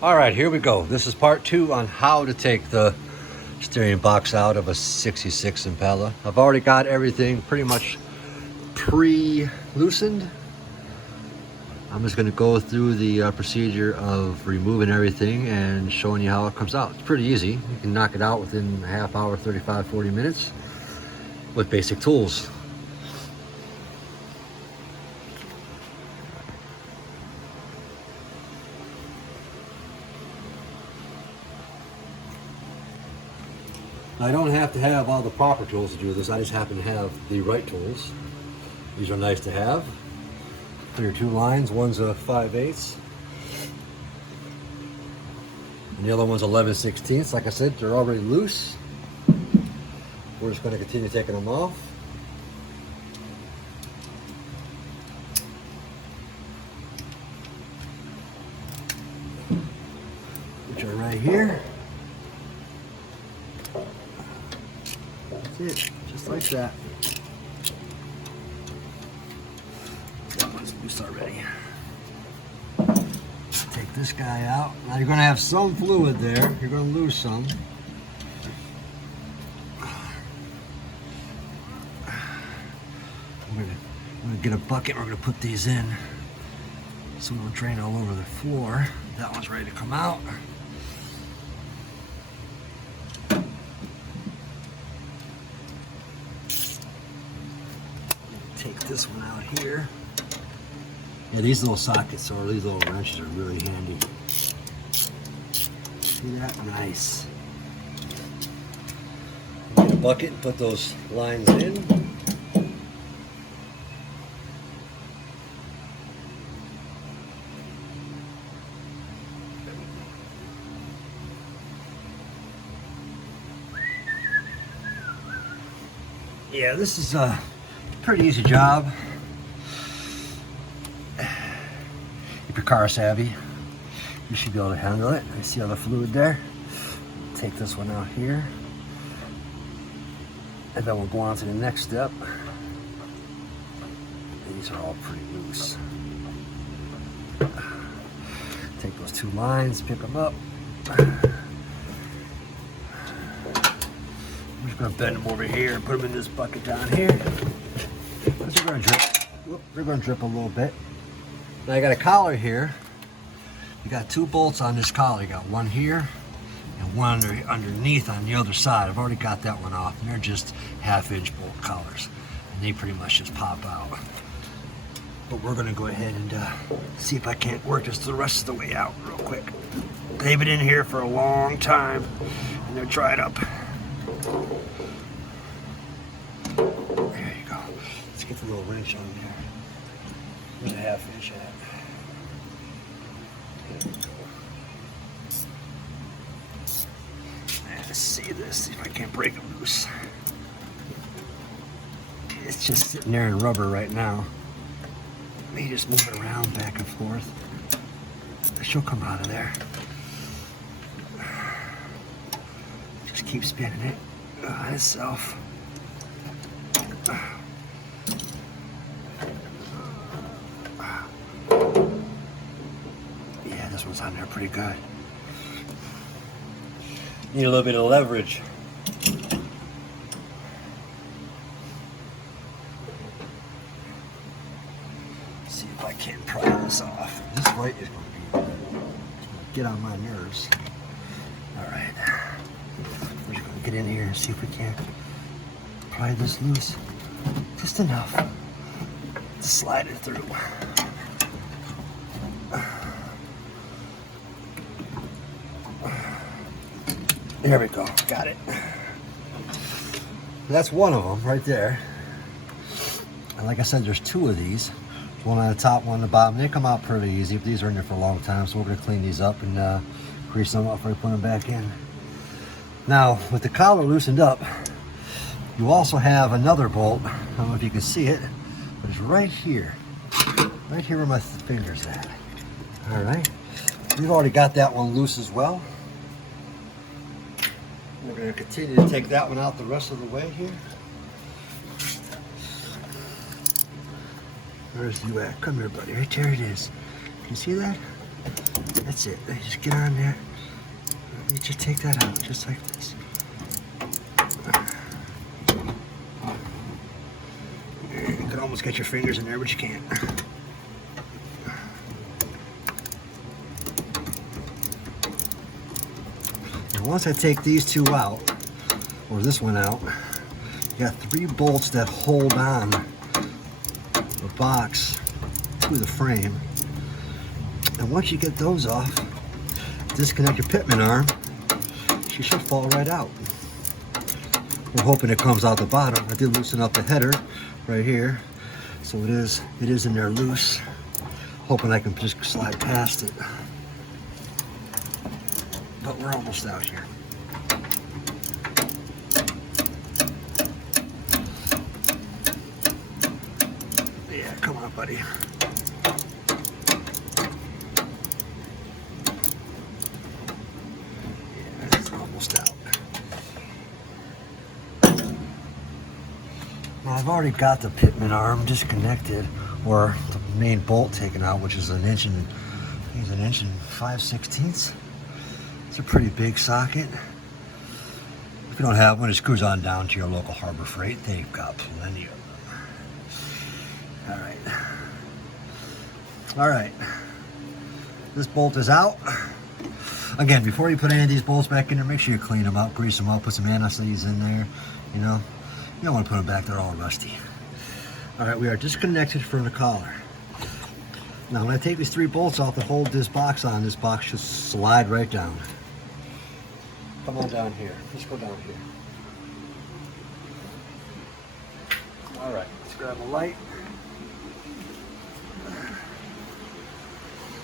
All right, here we go. This is part 2 on how to take the steering box out of a 66 Impala. I've already got everything pretty much pre-loosened. I'm just going to go through the procedure of removing everything and showing you how it comes out. It's pretty easy. You can knock it out within a half hour, 35-40 minutes with basic tools. I don't have to have all the proper tools to do this. I just happen to have the right tools. These are nice to have. Clear 2 lines. One's a 5/8, and the other one's 11/16. Like I said, they're already loose. We're just going to continue taking them off. Which are right here. That's it, just like that. That one's loose already. Take this guy out. Now you're going to have some fluid there. You're going to lose some. We're going to get a bucket. We're going to put these in so we don't drain all over the floor. That one's ready to come out. Take this one out here. Yeah, these little sockets or these little wrenches are really handy. See that? Nice. Get a bucket and put those lines in. Yeah, this is a pretty easy job. If you're car savvy, you should be able to handle it. I see all the fluid there. Take this one out here. And then we'll go on to the next step. These are all pretty loose. Take those 2 lines, pick them up. I'm just going to bend them over here and put them in this bucket down here. Because they're going to drip. Whoop, they're going to drip a little bit. Now I got a collar here. You got 2 bolts on this collar. You got one here and one underneath on the other side. I've already got that one off. And they're just 1/2-inch bolt collars. And they pretty much just pop out. But we're going to go ahead and see if I can't work this the rest of the way out real quick. They've been in here for a long time and they're dried up. There you go. Let's get the little wrench on there. Where's the 1/2-inch at? There we go. Let's see this, see if I can't break it loose. It's just sitting there in rubber right now. Let me just move it around back and forth. She'll come out of there. Just keep spinning it on itself. Yeah, this one's on there pretty good. Need a little bit of leverage. See if I can't pry this off. This light is going to get on my nerves. All right. We're just going to get in here and see if we can't pry this loose. Just enough to slide it through. There we go, got it. That's one of them right there. And like I said, there's 2 of these. One on the top, one on the bottom. They come out pretty easy, but these are in there for a long time, so we're gonna clean these up and grease them up before we put them back in. Now, with the collar loosened up, you also have another bolt. I don't know if you can see it, but it's right here. Right here where my finger's at. All right. We've already got that one loose as well. We're going to continue to take that one out the rest of the way here. Where's you at? Come here, buddy. Right there it is. Can you see that? That's it. You just get on there. You just take that out, just like this. You can almost get your fingers in there, but you can't. And once I take these two out, or this one out, you got 3 bolts that hold on the box to the frame. And once you get those off, disconnect your pitman arm, she should fall right out. We're hoping it comes out the bottom. I did loosen up the header right here, so it is in there loose. Hoping I can just slide past it. But we're almost out here. Yeah, come on, buddy. I've already got the pitman arm disconnected, or the main bolt taken out, which is an inch and 5/16. It's a pretty big socket. If you don't have one, it screws on down to your local Harbor Freight. They've got plenty of them. All right. This bolt is out. Again, before you put any of these bolts back in there, make sure you clean them up, grease them up, put some anti-seize in there, you know. You don't want to put them back, they're all rusty. All right, we are disconnected from the collar. Now, when I take these 3 bolts off to hold this box on, this box should slide right down. Come on down here. Let's go down here. All right, let's grab a light.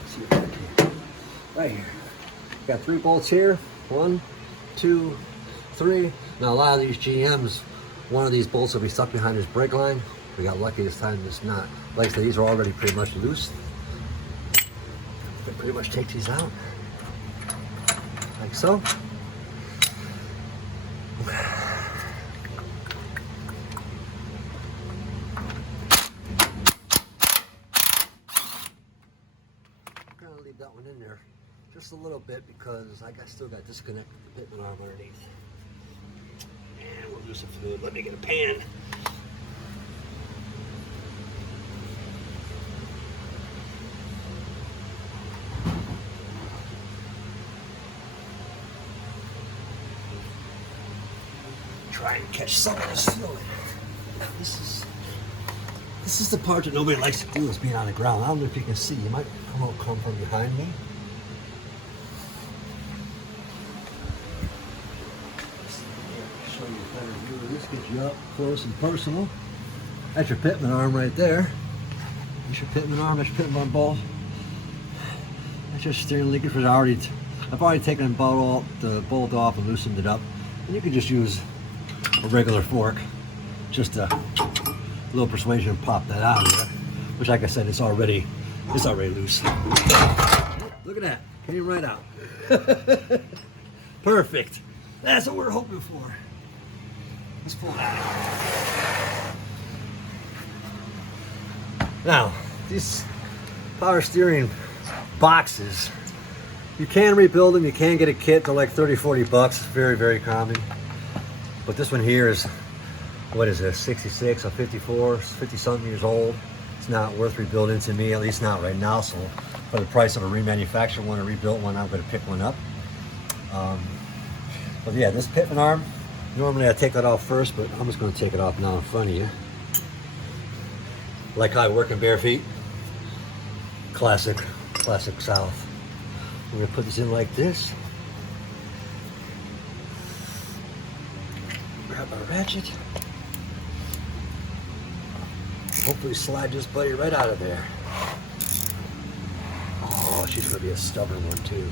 Let's see if I can. Right here. Got 3 bolts here. 1, 2, 3. Now, a lot of these GMs, one of these bolts will be stuck behind this brake line. We got lucky this time it's not. Like I said, these are already pretty much loose. We pretty much take these out, like so. I'm gonna leave that one in there just a little bit because I still got disconnected the pitman arm underneath. And we'll do some fluid. Let me get a pan. Try and catch some of this fluid. This is the part that nobody likes to do, is being on the ground. I don't know if you can see. You might come from behind me. Show you a better view of this. Get you up close and personal. That's your pitman arm right there. That's your pitman arm. That's your pitman bolt. That's your steering linkage. I've already taken the bolt off and loosened it up. And you can just use a regular fork, just a little persuasion, and pop that out of there. Which, like I said, it's already loose. Look at that, came right out. Perfect. That's what we're hoping for. Let's pull that out. Now, these power steering boxes, you can rebuild them. You can get a kit. They're like 30, 40 bucks. Very, very common. But this one here is, what is this, 66 or 54, 50 something years old. It's not worth rebuilding to me, at least not right now. So for the price of a remanufactured one or rebuilt one, I'm going to pick one up. But yeah, this pitman arm, normally I take that off first, but I'm just going to take it off now in front of you. Like how I work in bare feet. Classic South. We're going to put this in like this. Grab our ratchet. Hopefully slide this buddy right out of there. Oh, she's going to be a stubborn one too.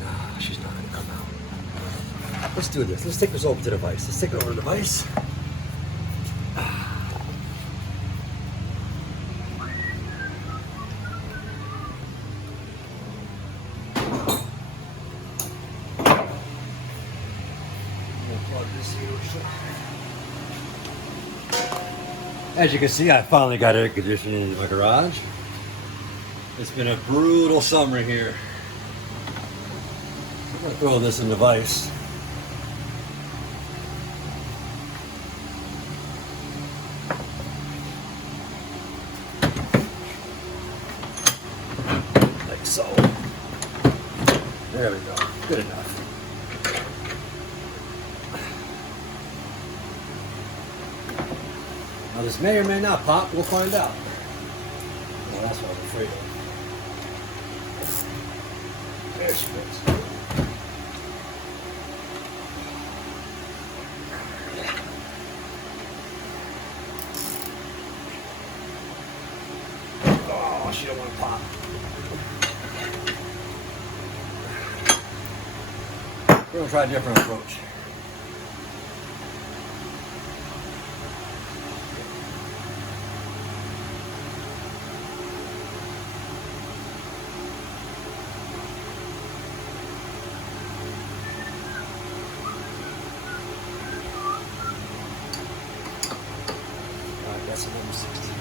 No, she's not going to come out. Let's do this. Let's take this over to the vise. Let's take it over to the vise. As you can see, I finally got air conditioning in my garage. It's been a brutal summer here. I'm gonna throw this in the vise. Like so. There we go. Good enough. Now this may or may not pop. We'll find out. Well, that's what I'm afraid of. There she goes. Oh, she don't want to pop. We're going to try a different approach. That's a number 16.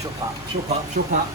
She'll pop, she'll pop, she'll pop.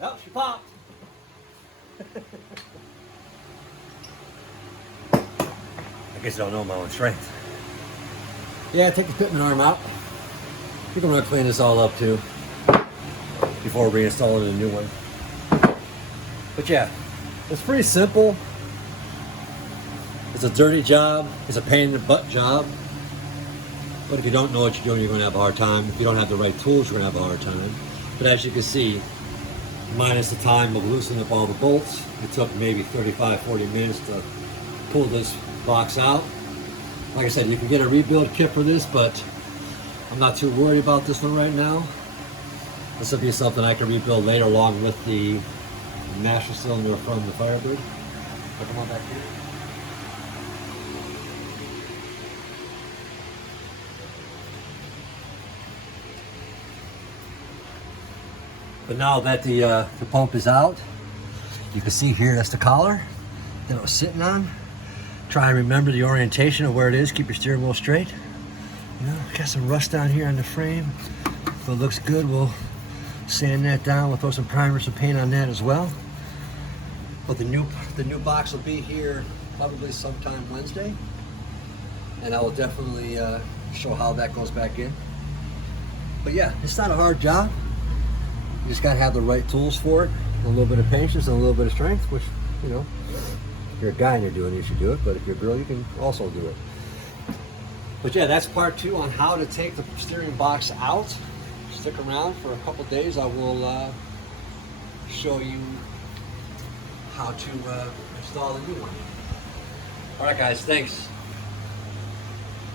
Oh, she popped. I guess I don't know my own strength. Yeah, take the pitman arm out. I think I'm going to clean this all up too before reinstalling a new one. But yeah, it's pretty simple. It's a dirty job. It's a pain in the butt job. But if you don't know what you're doing, you're going to have a hard time. If you don't have the right tools, you're going to have a hard time. But as you can see, minus the time of loosening up all the bolts, it took maybe 35-40 minutes to pull this box out. Like I said, you can get a rebuild kit for this, but I'm not too worried about this one right now. This will be something I can rebuild later along with the master cylinder from the Firebird. Come on back here. But now that the pump is out, you can see here, that's the collar that it was sitting on. Try and remember the orientation of where it is. Keep your steering wheel straight. You know, got some rust down here on the frame. If it looks good, we'll sand that down. We'll throw some primer, some paint on that as well. But the new box will be here probably sometime Wednesday. And I will definitely show how that goes back in. But yeah, it's not a hard job. You just gotta have the right tools for it, a little bit of patience and a little bit of strength, which, you know, if you're a guy and you're doing it, you should do it, but if you're a girl, you can also do it. But yeah, that's part 2 on how to take the steering box out. Stick around for a couple days. I will show you how to install the new one. All right, guys, thanks.